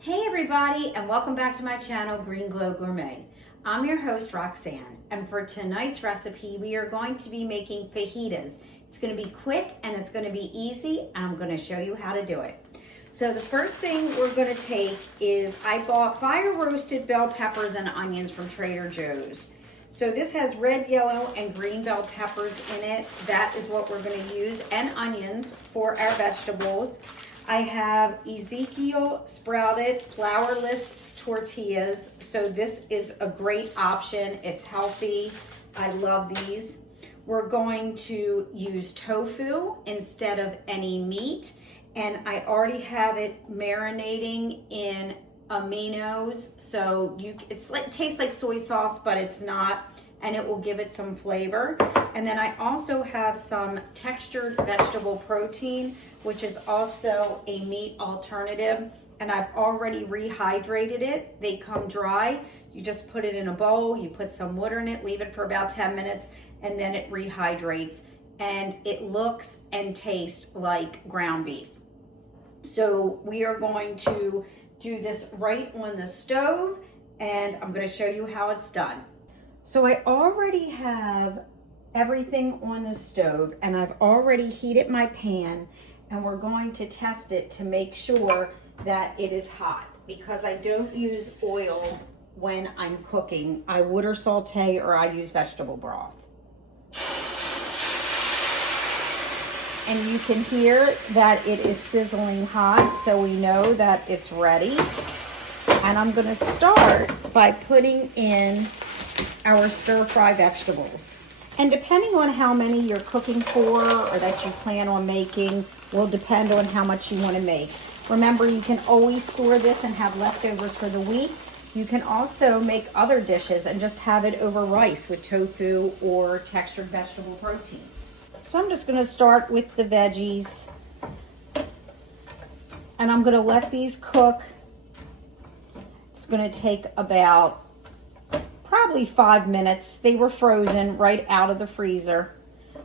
Hey everybody, and welcome back to my channel, Green Glow Gourmet. I'm your host, Roxanne, and for tonight's recipe, we are going to be making fajitas. It's going to be quick and it's going to be easy, and I'm going to show you how to do it. So the first thing we're going to take is I bought fire roasted bell peppers and onions from Trader Joe's. So this has red, yellow, and green bell peppers in it. That is what we're going to use, and onions for our vegetables. I have Ezekiel sprouted flourless tortillas. So this is a great option. It's healthy. I love these. We're going to use tofu instead of any meat. And I already have it marinating in Aminos. So it tastes like soy sauce, but it's not. And it will give it some flavor. And then I also have some textured vegetable protein, which is also a meat alternative. And I've already rehydrated it. They come dry. You just put it in a bowl, you put some water in it, leave it for about 10 minutes, and then it rehydrates. And it looks and tastes like ground beef. So we are going to do this right on the stove, and I'm going to show you how it's done. So I already have everything on the stove, and I've already heated my pan, and we're going to test it to make sure that it is hot, because I don't use oil when I'm cooking. I water saute or I use vegetable broth. And you can hear that it is sizzling hot, so we know that it's ready. And I'm going to start by putting in our stir-fry vegetables. And depending on how many you're cooking for or that you plan on making will depend on how much you want to make. Remember, you can always store this and have leftovers for the week. You can also make other dishes and just have it over rice with tofu or textured vegetable protein. So I'm just going to start with the veggies, and I'm going to let these cook. It's going to take about probably 5 minutes. They were frozen right out of the freezer,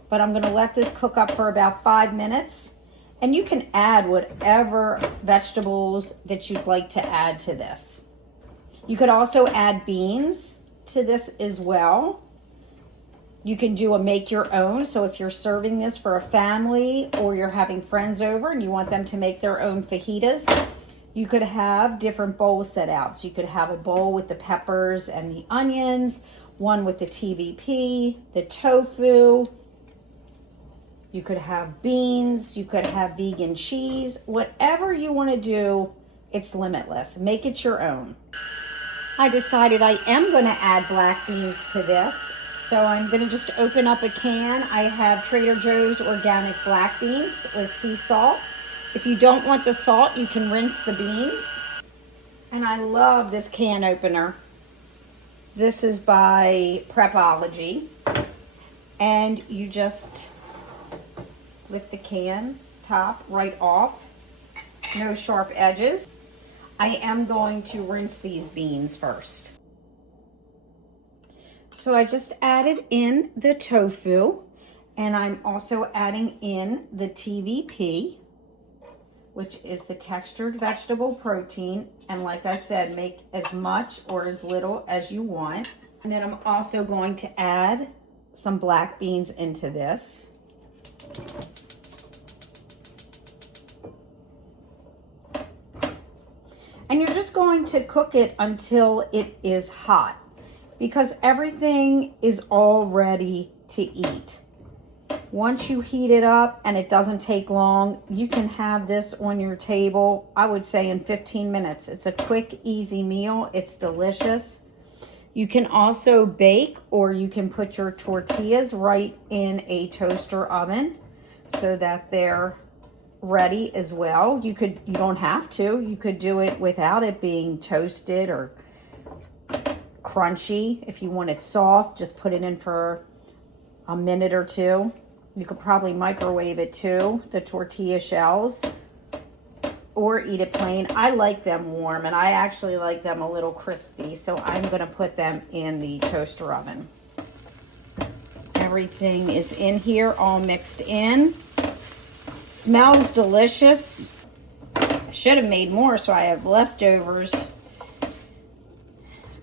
but I'm going to let this cook up for about 5 minutes. And you can add whatever vegetables that you'd like to add to this. You could also add beans to this as well. You can do a make your own. So if you're serving this for a family or you're having friends over and you want them to make their own fajitas, you could have different bowls set out. So you could have a bowl with the peppers and the onions, one with the TVP, the tofu. You could have beans, you could have vegan cheese. Whatever you want to do, it's limitless. Make it your own. I decided I am going to add black beans to this. So I'm going to just open up a can. I have Trader Joe's organic black beans with sea salt. If you don't want the salt, you can rinse the beans. And I love this can opener. This is by Prepology. And you just lift the can top right off. No sharp edges. I am going to rinse these beans first. So I just added in the tofu, and I'm also adding in the TVP, which is the textured vegetable protein. And like I said, make as much or as little as you want. And then I'm also going to add some black beans into this. And you're just going to cook it until it is hot, because everything is all ready to eat. Once you heat it up, and it doesn't take long, you can have this on your table, I would say in 15 minutes. It's a quick, easy meal. It's delicious. You can also bake, or you can put your tortillas right in a toaster oven so that they're ready as well. You don't have to. You could do it without it being toasted or crunchy. If you want it soft, just put it in for a minute or two. You could probably microwave it too, the tortilla shells, or eat it plain. I like them warm, and I actually like them a little crispy, so I'm going to put them in the toaster oven. Everything is in here, all mixed in. Smells delicious. Should have made more so I have leftovers.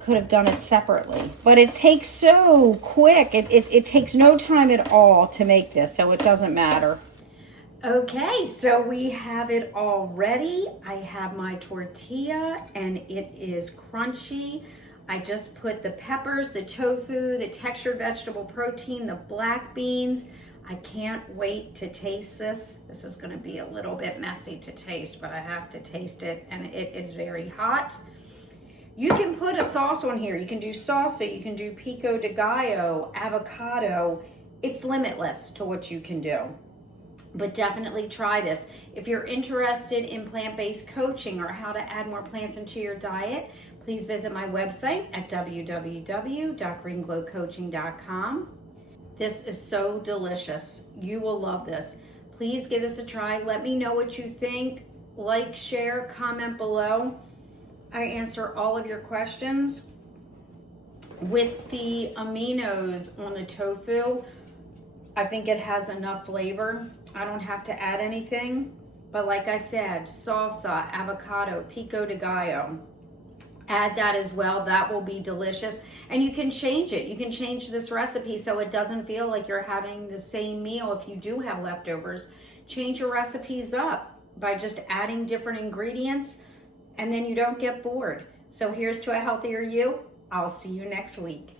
Could have done it separately, but it takes so quick. It takes no time at all to make this, so it doesn't matter. Okay, so we have it all ready. I have my tortilla and it is crunchy. I just put the peppers, the tofu, the textured vegetable protein, the black beans. I can't wait to taste this. This is gonna be a little bit messy to taste, but I have to taste it, and it is very hot. You can put a sauce on here. You can do salsa, you can do pico de gallo, avocado. It's limitless to what you can do. But definitely try this. If you're interested in plant-based coaching or how to add more plants into your diet, please visit my website at www.greenglowcoaching.com. This is so delicious. You will love this. Please give this a try. Let me know what you think. Like, share, comment below. I answer all of your questions. With the aminos on the tofu, I think it has enough flavor. I don't have to add anything. But like I said, salsa, avocado, pico de gallo. Add that as well. That will be delicious. And you can change it. You can change this recipe so it doesn't feel like you're having the same meal. If you do have leftovers, change your recipes up by just adding different ingredients, and then you don't get bored. So here's to a healthier you. I'll see you next week.